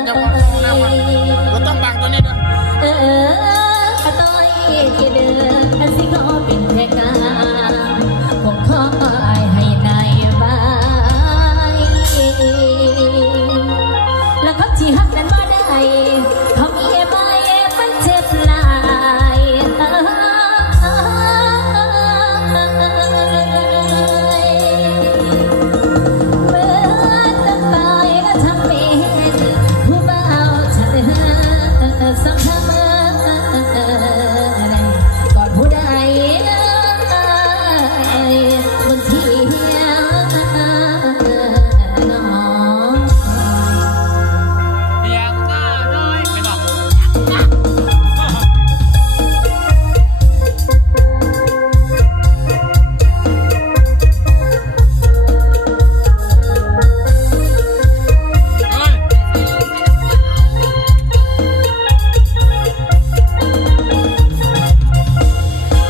อนจะพอน้ำมันเราต้องบังตัวนี้ด้วยต้อยที่เดือสิขอเป็นแค่กลางผมขอให้นายบายแล้วเขาที่หักนั้นมาได้เขามีใบมันเจ็บลายเมื่อตั้งตายแล้วทำเป็นผู้บ่าวฉันสักคำก่อนผู้ใดบนที่น้องเลี้ยงหน้าน้อยไม่บอก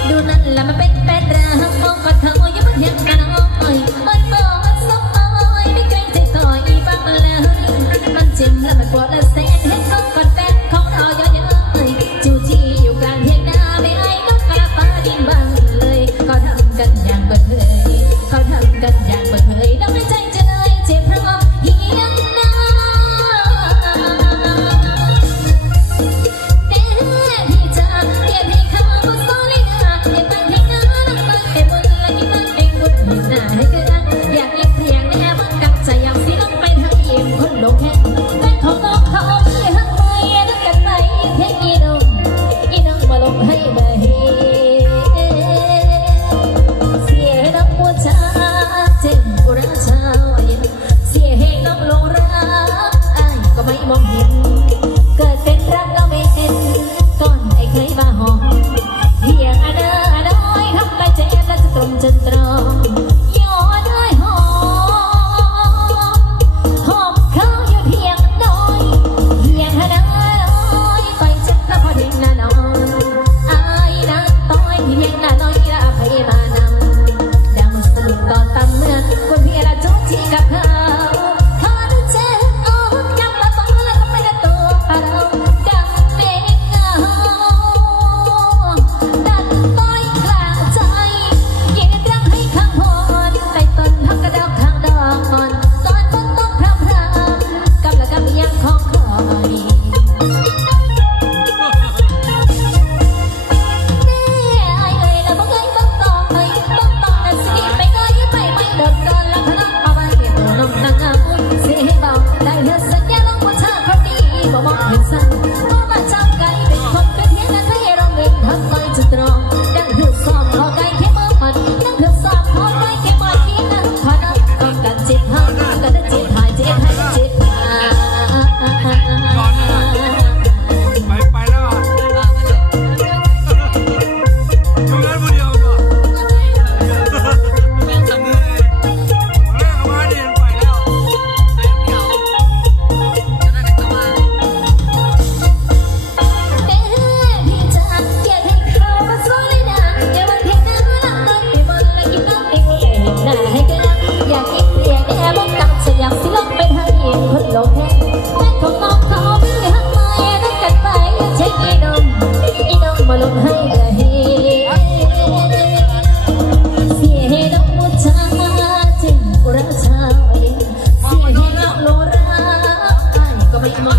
ดูนั่นละมันเป็นแปดรักมองก็เธอยังมันยังน้อยมันบอกสบายไม่เกรงใจต่อยบ้างเลยมันจิ้มแล้วมันปวดและเส้นเห็นน้องกอดแฟนของเราเยอะๆจูจี้อยู่กลางเทียงนาไม่ให้น้องกระป๋าดินบ้างเลยก็ทำกันอย่างเปิดเผยเขาทำกันอย่างเปิดเผยน้องไม่ใจจะเลยเจ็บเพราะเฮียงนาพี่จ๋าเรียกให้เขาผู้สอนเลยนะเรียกมันให้งานมันเป็นบุญและกินมันเป็นบุญเห็นหน้าให้เกินอยากเรียกเพียงแน่มันกับใจอยากสิลงไปทางยิ้มคนโลกแค่แฟนของน้องเขาไม่หักไม่รักกันไปเพียงอีน้องมาลงให้มาเฮเสียน้องมัวช้าเจ็บอุราชาวเสียให้น้องลงรักอ้ายก็ไม่มองเห็นเกิดเป็นรักก็ไม่เห็นก่อนไอ้เคยมาหอมเพียงอันน้อยทำไปเจ็บและจะตรงจนตรองย่อได้หอมเขาอยู่เพียงน้อยเพียงอันน้อยไปเจ็บแล้วพอถึงหน้านอนอายนะต้อยเพียงหน้าน้อยละไปมานำดังสลุดตอนตั้งเมื่อคนเพียละจุจีกับเขาเขาดูเจ็บอ่อนกำมาตอนแล้วก็ไม่ได้ตัวเราดังเมฆเงาดันต้อยกลางใจยืนรังให้ข้างพรใต้ต้นพักกระดอกข้างดอกอ่อนตอนฝนตกพรำกำลังกำยังของคอยแม่ไอ้เลยแล้วบ่เคยต้องต่อไปต้องต่อนะสิไปก็ยืไปไม่โดนก่อนแล้วพลังเอาไว้ตัวน้องนางเอาสิให้เบาได้เธอสัญญาลงว่าเธอคนดีบ่มองเห็นสั้นบ่มาจับไก่เป็นคนเป็นเพียงนั้นให้เราเงินทำไปจุดตรองดังถือสอบขอไก่แค่มือมันดังถือสอบขอไก่แค่มือที่นั้นขอนับต้องกันจิตหากันได้จิตหายจิตให้จิตหา ก่อนนะไปแล้วอ่ะอยู่นั้นคนเดียวก่อนยังสำนึกเลยเรื่องของมันเนี่ยไปแล้วไอ้เกี่ยวจะได้กันมา พี่จ๋าอยากให้เขามาสวยเลยนะอย่ามาเพียงน้ำละต้อยไปบนและกินน้ำเองเห็นหน้าให้เกินอยากกินเพียงแค่บอกตักฉันอยากสิลงไปทางยิ้มคนโลกแค่แฟนของน้องเขาไม่หักไม่รักกันไปเช็คอีน้องมาลงให้เลยเสียให้น้องมุชาจึงอุราชาเสียให้น้องโลราก็ไม่มอง